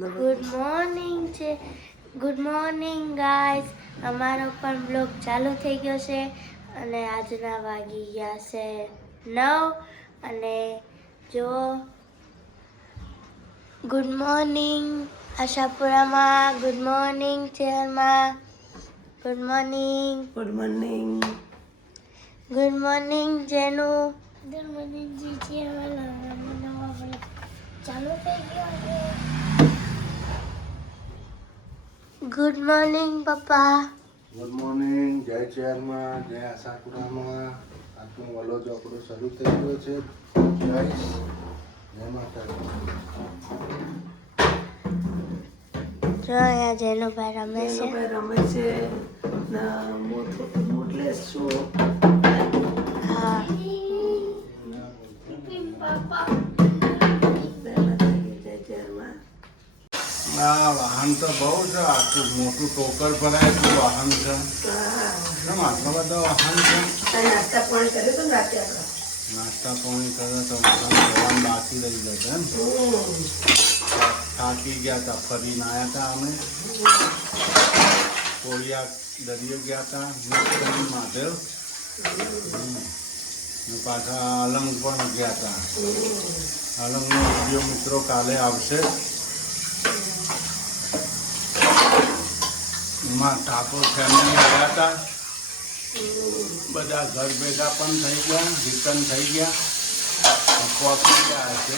Good morning guys. અમારો પણ blog ચાલુ થઈ ગયો છે અને આજના વાગી ગયા છે 9 અને જો ગુડ મોર્નિંગ આશાપુરામાં, ગુડ મોર્નિંગ ચેરમાં, ગુડ મોર્નિંગ ગુડ મોર્નિંગ જેનુ, ગુડ મોર્નિંગ જી ચાલુ થઈ ગયો છે. ગુડ મોર્નિંગ પપ્પા. Good morning. જય ચેરમાં, જય આશાપુરામાં. આજનો વલો ચોપડો શરૂ થઈ ગયો છે. જય માતાજી. જો અહીંયા જેનુભાઈ રમે છે. હા આ વાહન તો બહુ છે. આટલું મોટું ટોકર ભરાય એટલું વાહન છે. કેમ આટલા બધા વાહન છે? નાસ્તા પાણી કરે તો જવાનું બાકી રહી જશે એમ. થાકી ગયા હતા, ફરીને આવ્યા હતા અમે. કોળિયા દરિયો ગયા હતા, મહાદેવ પાછા અલંગ પણ ગયા હતા. અલંગનો વિડીયો મિત્રો કાલે આવશે. એમાં ઠાકોર ફેમિલી આવ્યા હતા. બધા ઘર ભેગા પણ થઈ ગયા, રિટર્ન થઈ ગયા, પહોંચી ગયા હશે.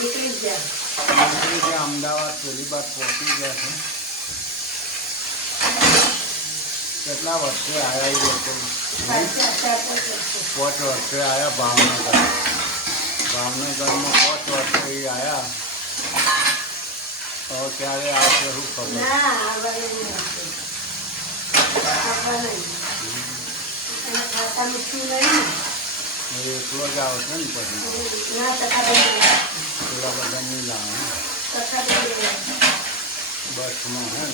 નીકળી ગયા અમદાવાદ પહેલી બાદ પહોંચી ગયા છે. કેટલા વર્ષે આવ્યા એ લોકો? 5 વર્ષે આવ્યા ભાવનગરમાં 5 વર્ષે એ આવ્યા. તો ક્યારે આવશે શું ખબર? એકલો જ આવશે ને પછી પેલા બધા નહીં લાવે બસમાં. હે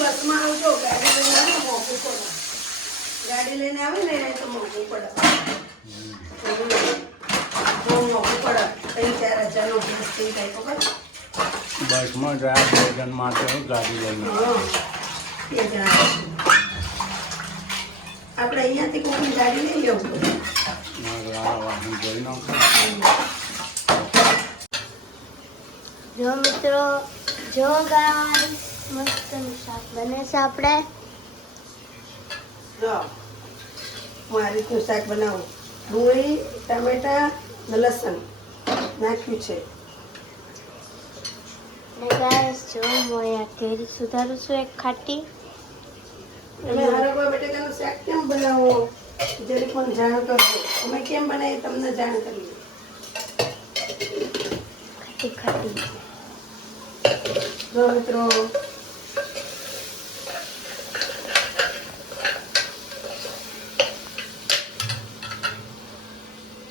બસમાં આવજો. ગાડી લઈને આવે ને તો મોંઘું પડે. બસમાં જાય 2 જણ માટે ગાડી લઈને. આપણે અહીંયાથી કોઈની ગાડી લઈ લેવું પડે. વાહન જોઈ નાખો. જો મિત્રો, જો ગાઈસ મસ્ત શાક બને છે. આપણે જો હું આ રીતનું શાક બનાવું. ડુંગળી, ટામેટા ને લસણ નાખ્યું છે. ને ગાઈસ જો હું અહીંયા કેરી સુધારું છું એક ખાટી. તમે હરગવા બટેકાનું શાક કેમ બનાવો જરી પણ જાણ કરજો. અમે કેમ બનાવીએ તમને જાણ કરીએ. ખાટી જો મિત્રો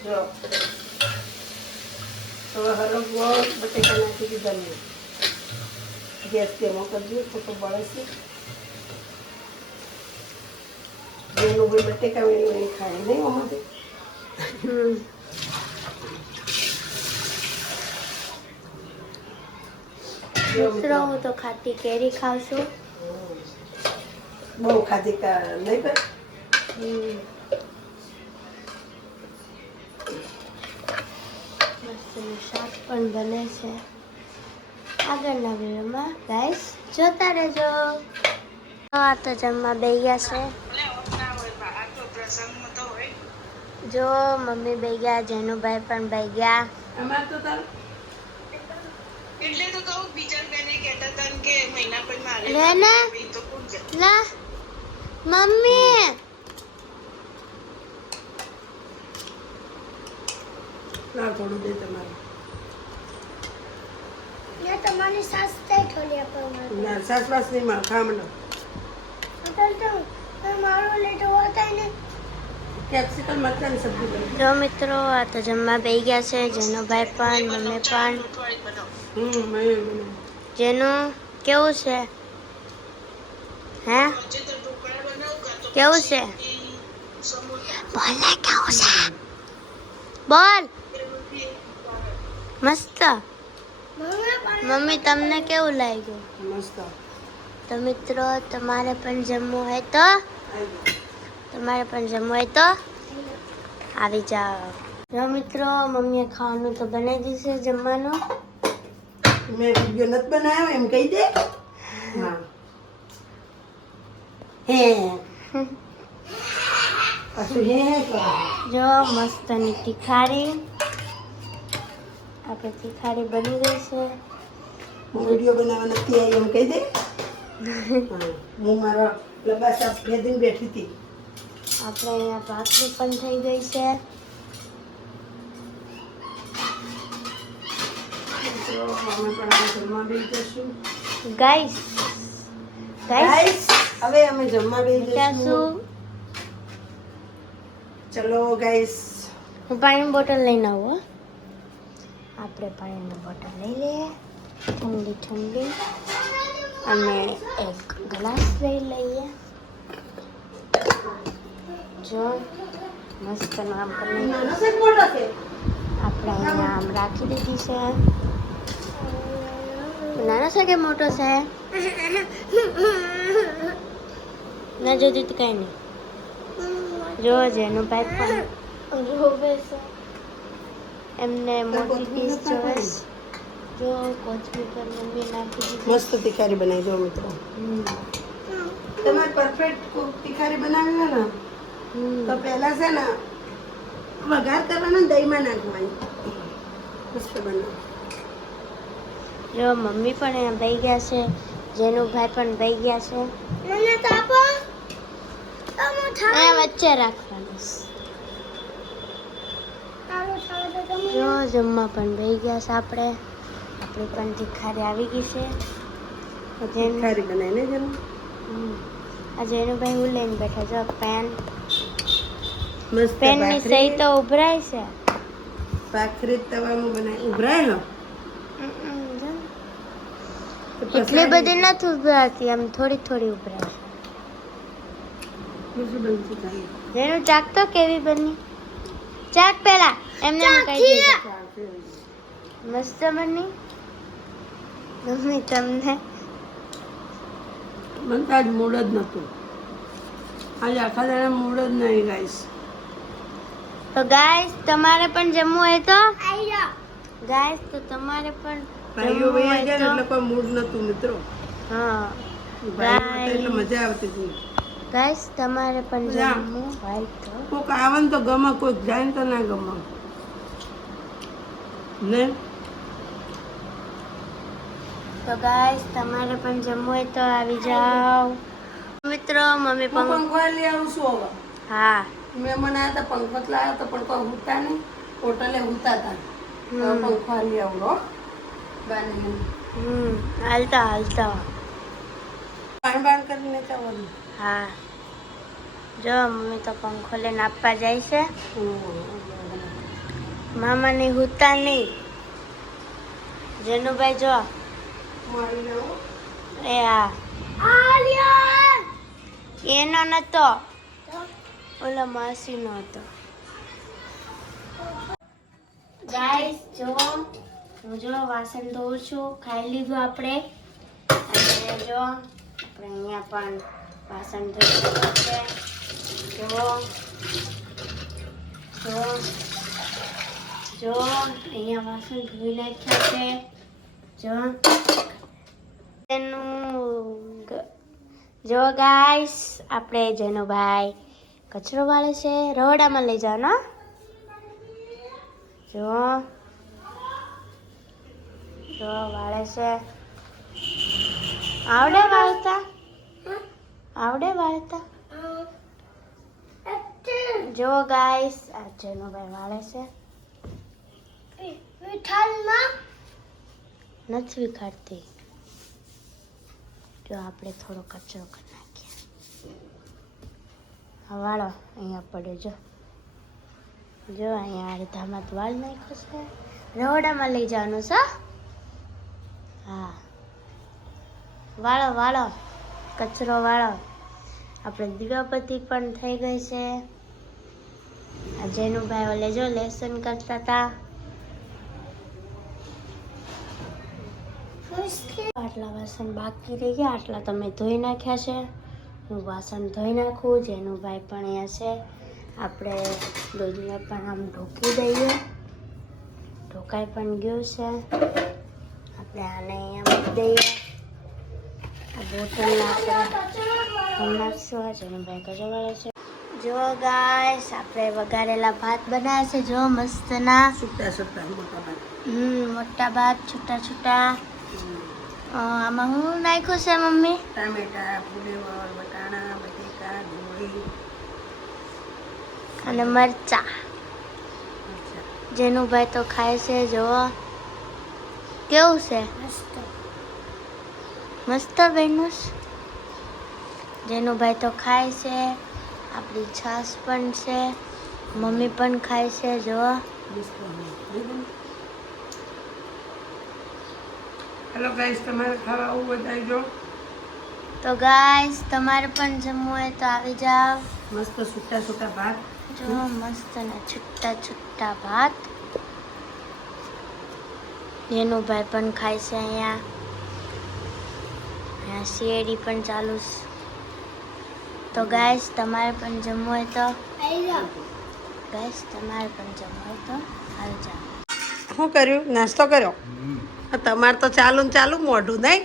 જો હવે હરગવો બટેકા નાખી દીધા મેં. ગેસ ધીમો કરજો તો બળે છે. જેનું ભાઈ બટેકા વેણી ખાય નહીં અમારે. મિત્રો હું તો ખાટી કેરી ખાઉં છું. બહુ ખાધી નહીં કર. મસ્ત શાક પણ બને છે. આગળના વિડીયોમાં ગાઈસ જોતા રહેજો. આ તો જમવા બેસી ગયા છે. જો મમ્મી બેસી ગયા, જેનુભાઈ પણ બેસી ગયા. અમાર તો તાર એટલે તો કહું બીજા બેને કહેતા હતા કે મહિના પછી મારે લે ને તો કોણ જાય. લા મમ્મી લાવ થોડું દે તમારે. યા તમારી સાસ તે થોડી આપો. ના સાસ વાસ નહીં મળે. ખા મને તો મારો લેટો હોતા ને. કેપ્સિકમ મરચાંની સબ્જી બની. જો મિત્રો આ તો જમવા બેસી ગયા છે. જેનુભાઈ પણ, મમ્મી પણ. મેં જેનું કેવું છે? હે કેવું છે? બોલ ને કેવું છે? બોલ. મસ્ત. મમ્મી તમને કેવું લાગ્યું? મસ્ત. તો મિત્રો તમારે પણ જમવું હોય તો આવી જાઓ. જો મિત્રો મમ્મીએ ખાવાનું તો બનાવી દીધું છે જમવાનું. મેં વિડીયો નથી બનાવ્યો એમ કહી દે. હા હે પાછું હે કરો. જો મસ્તની તીખારી, આપણે તીખારી બની ગઈ છે. હું વિડીયો બનાવવા નથી આવી એમ કહી દે. હા, હું મારા લબાસા ભેદીને બેઠી હતી. આપણે અહીંયા ભાખરી પણ થઈ ગઈ છે. તો અમે પણ હવે જમવા બેસી જશું. ગાઈસ ગાઈસ હવે અમે જમવા બેસી જશું. શું? ચલો ગાઈસ. હું પાણીની બોટલ લઈને આવું હો. આપણે પાણીની બોટલ લઈ લઈએ ઠંડી ઠંડી અને એક ગ્લાસ લઈ લઈએ. જો મસ્ત આમ કરી નાનો છે કે મોટો છે? આપણે અહીંયા આમ રાખી દીધી છે. નાનો છે કે મોટો છે? ના જોતી તો કઈ નહીં. જો જેનો ભાઈ પણ રોવે છે, એમને મોટી પીસ જોવે છે. જો કોથમીર પર મમ્મી નાખી દીધી. મસ્ત તીખારી બનાવી દો મિત્રો. તમારે પરફેક્ટ તીખારી બનાવી હોય ને તો પહેલા છે ને વઘાર કરવાનો ને દહીંમાં નાખવાની. મસ્ત બનાવો. જો મમ્મી પણ અહીંયા બેસી ગયા છે, જેનું ભાઈ પણ બેસી ગયા છે. અહીંયા વચ્ચે રાખવાનું. જો જમવા પણ બેસી ગયા છે આપણે. આપણી પણ તીખારી આવી ગઈ છે. તીખારી બનાવીને જરા આ જેનુભાઈ હું લઈને બેઠા જો પેન. મસ્ત પેનની સહી તો ઉભરાય છે. ભાખરી તવામાં બનાવી ઉભરાય હો. એટલી બધી નથી ઉભરાતી, આમ થોડી થોડી ઉભરાય. બીજું બનશે તારે. જેનું ચાક તો કેવી બની? ચાક પેલા એમને એમ કહી દીધું. મસ્ત બની. મમ્મી તમને મને તો આજ મૂડ જ નહોતું. આજે આખા દાડા મૂડ જ નહીં ગાઈસ. તો ગાઈસ તમારે પણ જમવું હોય તો ગાઈસ તો તમારે પણ ભાઈઓ જમવું વયા ગયા ને હોય એટલે કોઈ મૂડ નહોતું મિત્રો. તો હા ભાઈઓ હતા એટલે મજા આવતી હતી. ગાઈસ તમારે પણ ના. જમવું હોય તો કોઈક આવે ને તો ગમે, કોઈક જાય ને તો ના ગમે ને. તો ગાઈસ તમારે પણ જમવું હોય તો આવી જાઓ. મિત્રો મમ્મી હું પણ પંખો લઈ આવું છું હવે. હા મહેમાન આવ્યા હતા, પંખો જ લાવ્યો તો પણ કોઈ હુતા નહીં. હોટલે હુતા હતા. હવે પંખો લઈ આવું હો. બાને હાલતા હાલતા પાણી બાણ કરીને જવાનું. હા જો મમ્મી તો પંખો લઈને આપવા જાય છે. મામાની હુતા નહીં. જેનુભાઈ જો હું આવી જાઉં. એ હા એનો નતો, ઓલા માસીનો હતો. ગાઈસ જો હું જો વાસણ ધોઉં છું. ખાઈ લીધું આપણે. અને જો આપણે અહીંયા પણ વાસણ ધોઈ છે. જો જો જો અહીંયા વાસણ ધોઈ નાખ્યા છે. જો જો ગાઈસ આપણે જેનો ભાઈ કચરો વાળે છે. રહોડામાં લઈ જવાનો. જો જો વાળે છે. આવડે વાળતા? આવડે વાળતા? જો ગાઈસ આ જેનો ભાઈ વાળે છે. નથી વિખાડતી. જો આપણે થોડો કચરો કરી નાખીએ. હા વાળો અહીંયા પડે જો. જો અહીંયા અડધામાં તો વાળ નાખ્યો છે. રહોડામાં લઈ જવાનું છે. હા વાળો વાળો કચરો વાળો. આપણે દીવાબત્તી પણ થઈ ગઈ છે. આ જેનું ભાઈ ઓલે જો લેસન કરતા હતા. આટલા વાસણ બાકી રહી ગયા, આટલા તમે ધોઈ નાખ્યા છે. હું વાસણ ધોઈ નાખું. જેનુભાઈ પણ અહીંયા છે. આપણે દૂધને પણ આમ ઢોકી દઈએ. ઢોકાઈ પણ ગયું છે. આપણે આને અહીંયા મૂકી દઈએ. આ બોટલમાં આપણે નાખશું. જેનુભાઈ કચોવાળે છે. જો ગાઈસ, આપણે વઘારેલા ભાત બનાવ્યા છે. જો મસ્તના છૂટા છૂટા મોટા ભાત. મોટા ભાત છૂટા છૂટા. આમાં હું નાખ્યું છે મમ્મી? ટામેટા, ફુલેવર, વટાણા, બટેકા, ડુંગળી અને મરચા. જેનુભાઈ તો ખાય છે. જુઓ કેવું છે, મસ્ત બન્યું. જેનુભાઈ તો ખાય છે. આપણી છાશ પણ છે. મમ્મી પણ ખાય છે. જુઓ. હેલો ગાઈસ, તમારે ખાવા આવું બતાવી જો. તો ગાઈસ, તમારે પણ જમવું હોય તો આવી જાઓ. મસ્ત છૂટા છૂટા ભાત. જો મસ્ત ને છૂટા છૂટા ભાત. જેનુભાઈ પણ ખાય છે. અહીંયા શેરડી પણ ચાલુ છે. તો ગાઈસ, તમારે પણ જમવું હોય તો ગાઈસ, તમારે પણ જમવું હોય તો આવી જાઓ. શું કર્યું? નાસ્તો કર્યો? તમારે તો ચાલુ ને ચાલુ મોઢું નહીં.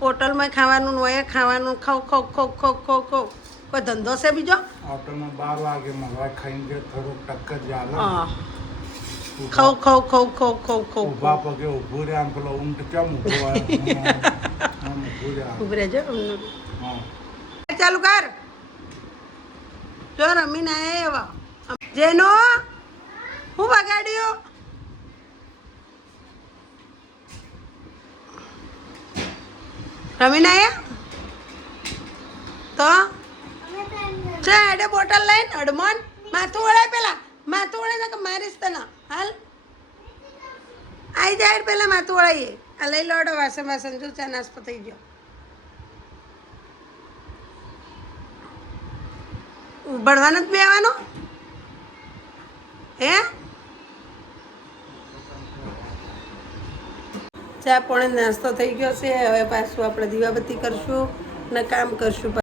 હોટલમાં ખાવાનું ને હોય ખાવાનું. ખાવ ખાવ ખાવ ખાવ ખાવ ખાવ. કોઈ ધંધો છે બીજો? હોટલમાં 12 વાગે મળવા ખાઈને જે થોડુંક ટક્કર જ હાલે. હા. ખાવ ખાવ ખાવ ખાવ ખાવ ખાવ. ઊભા પગે ઊભું રહે આમ પેલો ઊંટ કેમ ઊભો હોય આમ ઊભું રહે આમ. ઉભરે જો. હા. ચાલુ કર. જો રમીને આયા એવા. જેનો હું બગાડ્યું? રમીને આયા તો છે એડે બોટલ લઈને અડમન માથું વળાય. પેલા માથું વળાય ને મારીશ તને. હાલ આવી જાય પેલા માથું વળાઈએ. આ લઈ લો વાસણ વાસણ. જો ચા નાસ્તો થઈ ગયો. ભણવાનું જ બેવાનું હે? ચા પોણે નાસ્તો થઈ ગયો છે. હવે પાછું આપણે દીવાબત્તી કરશું ને કામ કરશું.